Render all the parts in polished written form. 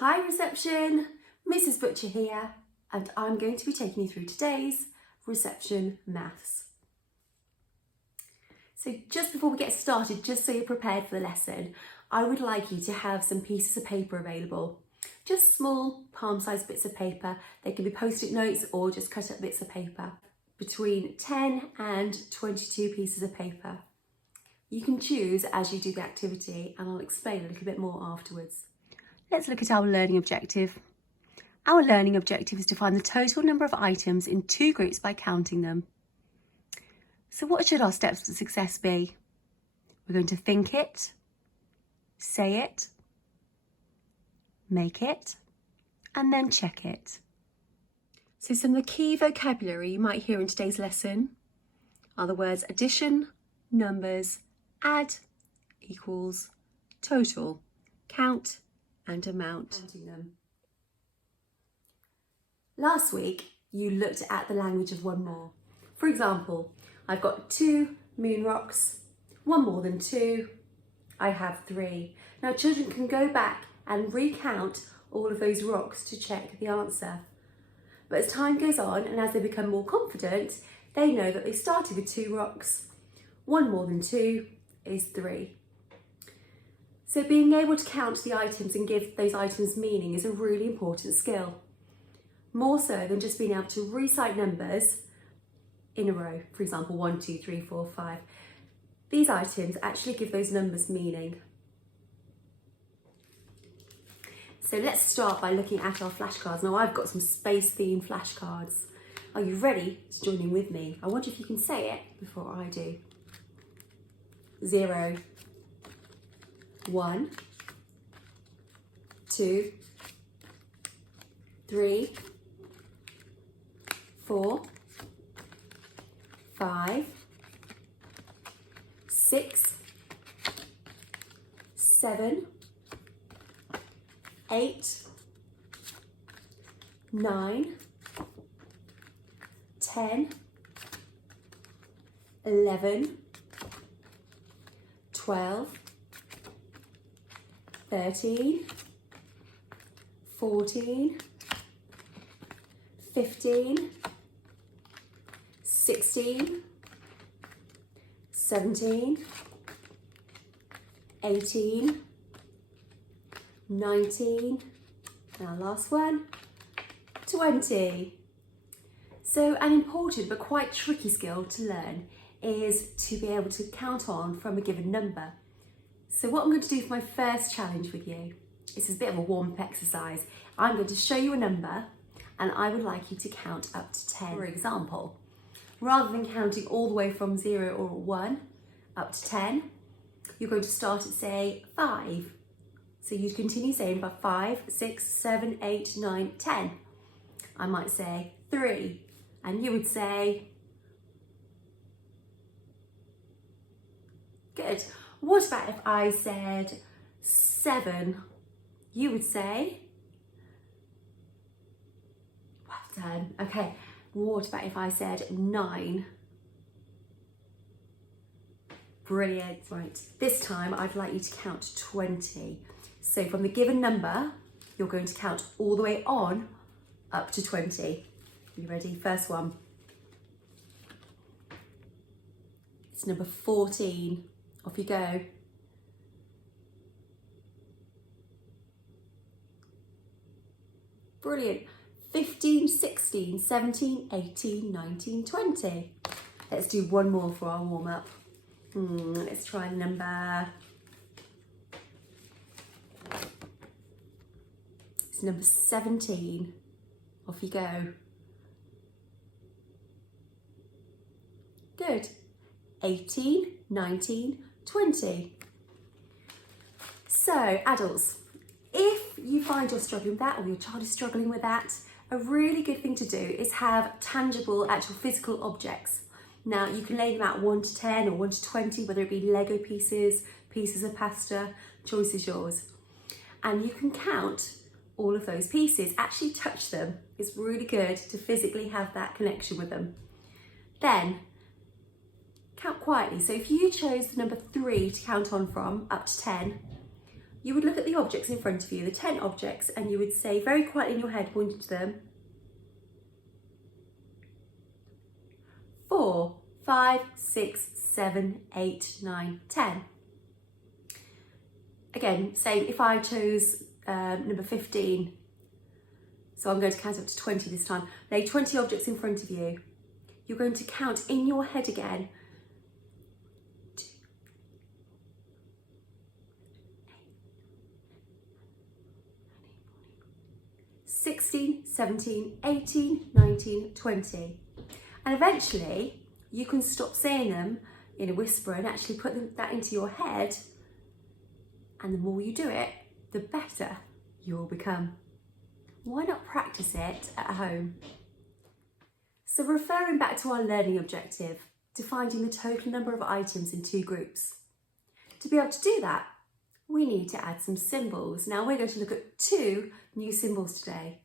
Hi reception, Mrs. Butcher here, and I'm going to be taking you through today's reception maths. So just before we get started, just so you're prepared for the lesson, I would like you to have some pieces of paper available. Just small palm-sized bits of paper. They can be post-it notes or just cut up bits of paper. Between 10 and 22 pieces of paper. You can choose as you do the activity, and I'll explain a little bit more afterwards. Let's look at our learning objective. Our learning objective is to find the total number of items in two groups by counting them. So what should our steps to success be? We're going to think it, say it, make it, and then check it. So some of the key vocabulary you might hear in today's lesson are the words addition, numbers, add, equals, total, count, and amount. Counting them. Last week, you looked at the language of one more. For example, I've got 2 moon rocks, 1 more than 2, I have 3. Now children can go back and recount all of those rocks to check the answer. But as time goes on and as they become more confident, they know that they started with 2 rocks. 1 more than 2 is 3. So being able to count the items and give those items meaning is a really important skill. More so than just being able to recite numbers in a row. For example, 1, 2, 3, 4, 5. These items actually give those numbers meaning. So let's start by looking at our flashcards. Now I've got some space themed flashcards. Are you ready to join in with me? I wonder if you can say it before I do. 0, 1, 2, 3, 4, 5, 6, 7, 8, 9, 10, 11, 12, 13, 14, 15, 16, 17, 18, 19, and our last one, 20. So an important but quite tricky skill to learn is to be able to count on from a given number. So what I'm going to do for my first challenge with you, this is a bit of a warm-up exercise. I'm going to show you a number and I would like you to count up to 10. For example, rather than counting all the way from 0 or 1 up to 10, you're going to start at, say, 5. So you'd continue saying about 5, 6, 7, 8, 9, 10. I might say 3, and you would say, good. What about if I said 7? You would say, well done. Okay, what about if I said 9? Brilliant. Right, this time I'd like you to count to 20. So from the given number, you're going to count all the way on up to 20. You ready? First one. It's number 14. Off you go. Brilliant. 15, 16, 17, 18, 19, 20. Let's do one more for our warm-up. Let's try the number... It's number 17. Off you go. Good. 18, 19, 20. So, adults, if you find you're struggling with that or your child is struggling with that, a really good thing to do is have tangible, actual physical objects. Now, you can lay them out 1 to 10 or 1 to 20, whether it be Lego pieces, pieces of pasta, choice is yours. And you can count all of those pieces, actually touch them. It's really good to physically have that connection with them. Then count quietly. So if you chose the number 3 to count on from up to 10, you would look at the objects in front of you, the 10 objects, and you would say very quietly in your head, pointing to them, 4, 5, 6, 7, 8, 9, 10. Again, saying if I chose number 15, so I'm going to count up to 20 this time, lay 20 objects in front of you. You're going to count in your head again. 16, 17, 18, 19, 20. And eventually you can stop saying them in a whisper and actually put that into your head. And the more you do it, the better you will become. Why not practice it at home? So referring back to our learning objective, defining the total number of items in 2 groups. To be able to do that, we need to add some symbols. Now we're going to look at 2 new symbols today.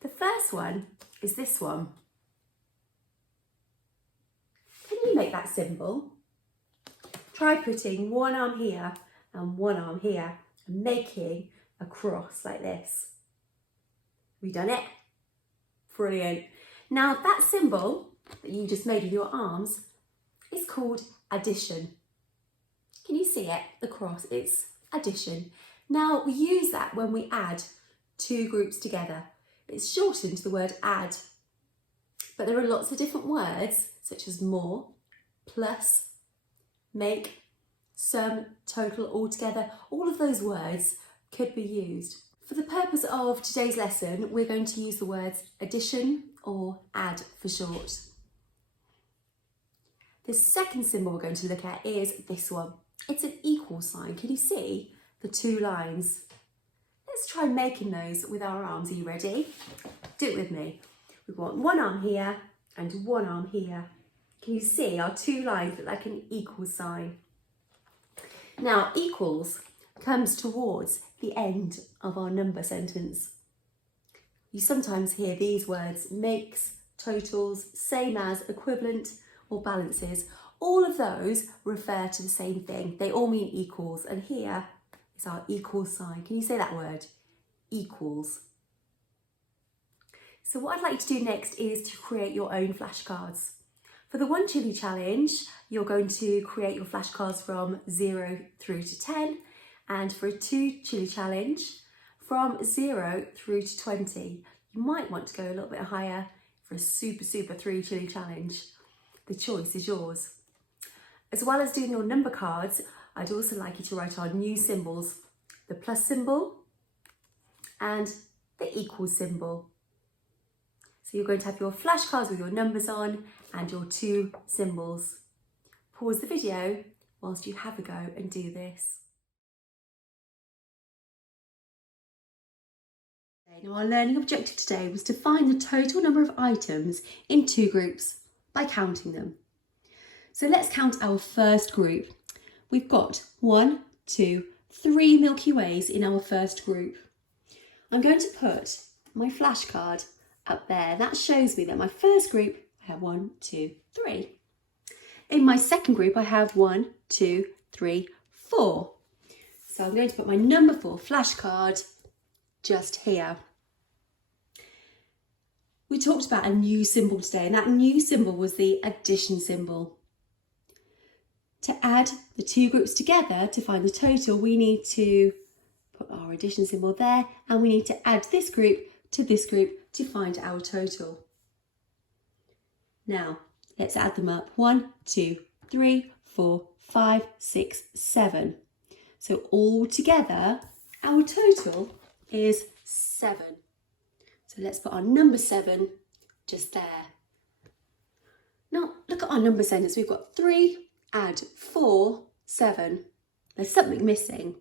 The first one is this one. Can you make that symbol? Try putting one arm here and one arm here and making a cross like this. We done it? Brilliant. Now that symbol that you just made with your arms is called addition. Can you see it? The cross, it's addition. Now we use that when we add 2 groups together. It's shortened to the word add, but there are lots of different words such as more, plus, make, sum, total, altogether. All of those words could be used. For the purpose of today's lesson, we're going to use the words addition or add for short. The second symbol we're going to look at is this one. It's an equal sign. Can you see the 2 lines? Let's try making those with our arms. Are you ready? Do it with me. We've got one arm here and one arm here. Can you see our 2 lines look like an equal sign? Now, equals comes towards the end of our number sentence. You sometimes hear these words: makes, totals, same as, equivalent, or balances. All of those refer to the same thing. They all mean equals, and here is our equal sign. Can you say that word? Equals. So what I'd like to do next is to create your own flashcards. For the 1 chili challenge, you're going to create your flashcards from 0 through to 10, and for a 2 chili challenge, from 0 through to 20. You might want to go a little bit higher for a super 3 chili challenge. The choice is yours. As well as doing your number cards, I'd also like you to write our new symbols: the plus symbol and the equal symbol. So you're going to have your flashcards with your numbers on and your 2 symbols. Pause the video whilst you have a go and do this. Now our learning objective today was to find the total number of items in 2 groups by counting them. So let's count our first group. We've got 1, 2, 3 Milky Ways in our first group. I'm going to put my flashcard up there. That shows me that my first group, I have 1, 2, 3. In my second group, I have 1, 2, 3, 4. So I'm going to put my number 4 flashcard just here. We talked about a new symbol today, and that new symbol was the addition symbol. To add the 2 groups together to find the total, we need to put our addition symbol there, and we need to add this group to find our total. Now, let's add them up. 1, 2, 3, 4, 5, 6, 7. So all together, our total is 7. So let's put our number 7 just there. Now, look at our number sentence. We've got 3, add 4, 7. There's something missing.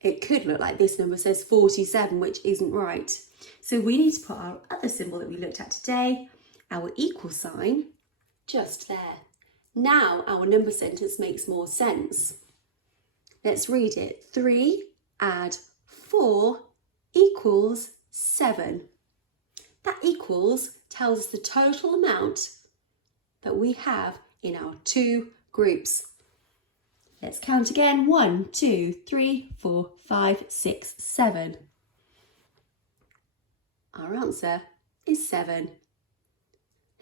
It could look like this number says 47, which isn't right. So we need to put our other symbol that we looked at today, our equal sign, just there. Now our number sentence makes more sense. Let's read it. 3 add 4 equals 7. That equals tells us the total amount that we have in our 2 groups. Let's count again. 1, 2, 3, 4, 5, 6, 7. Our answer is 7.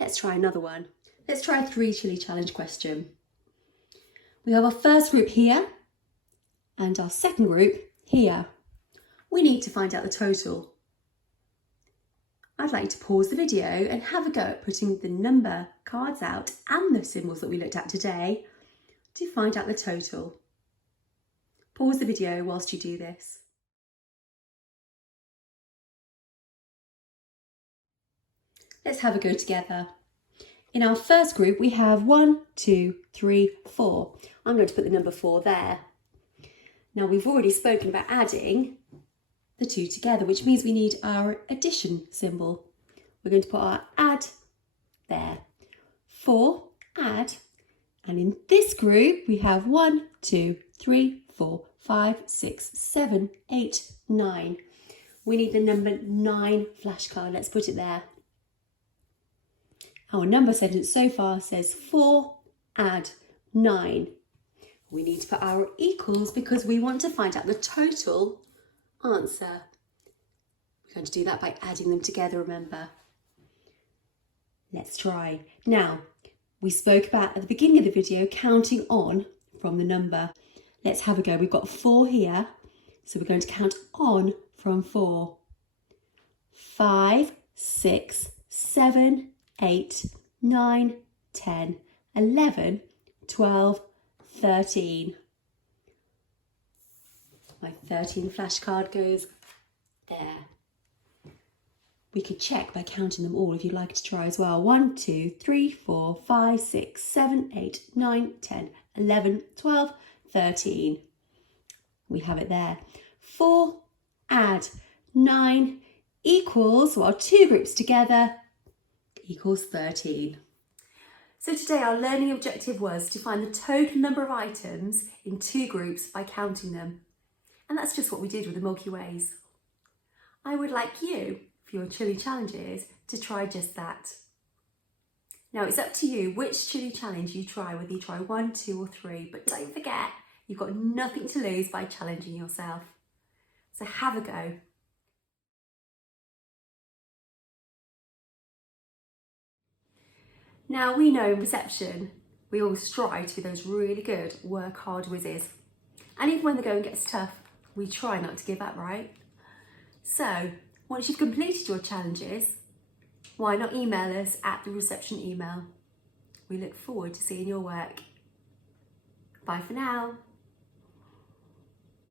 Let's try another one. Let's try a 3 chili challenge question. We have our first group here and our second group here. We need to find out the total. I'd like to pause the video and have a go at putting the number cards out and the symbols that we looked at today to find out the total. Pause the video whilst you do this. Let's have a go together. In our first group, we have 1, 2, 3, 4. I'm going to put the number 4 there. Now we've already spoken about adding the 2 together, which means we need our addition symbol. We're going to put our add there. 4, add. And in this group, we have 1, 2, 3, 4, 5, 6, 7, 8, 9. We need the number 9 flashcard. Let's put it there. Our number sentence so far says 4, add 9. We need to put our equals because we want to find out the total answer. We're going to do that by adding them together, remember. Let's try. Now, we spoke about at the beginning of the video counting on from the number. Let's have a go. We've got 4 here, so we're going to count on from 4. 5, 6, 7, 8, 9, 10, 11, 12, 13. My 13 flashcard goes there. We could check by counting them all if you'd like to try as well. 1, 2, 3, 4, 5, 6, 7, 8, 9, 10, 11, 12, 13. We have it there. 4, add 9 equals, well, 2 groups together equals 13. So today our learning objective was to find the total number of items in 2 groups by counting them. And that's just what we did with the Milky Ways. I would like you, for your chili challenges, to try just that. Now it's up to you which chili challenge you try, whether you try 1, 2 or 3, but don't forget, you've got nothing to lose by challenging yourself. So have a go. Now we know in reception, we all strive to be those really good work hard whizzes. And even when the going gets tough, we try not to give up, right? So once you've completed your challenges, why not email us at the reception email? We look forward to seeing your work. Bye for now.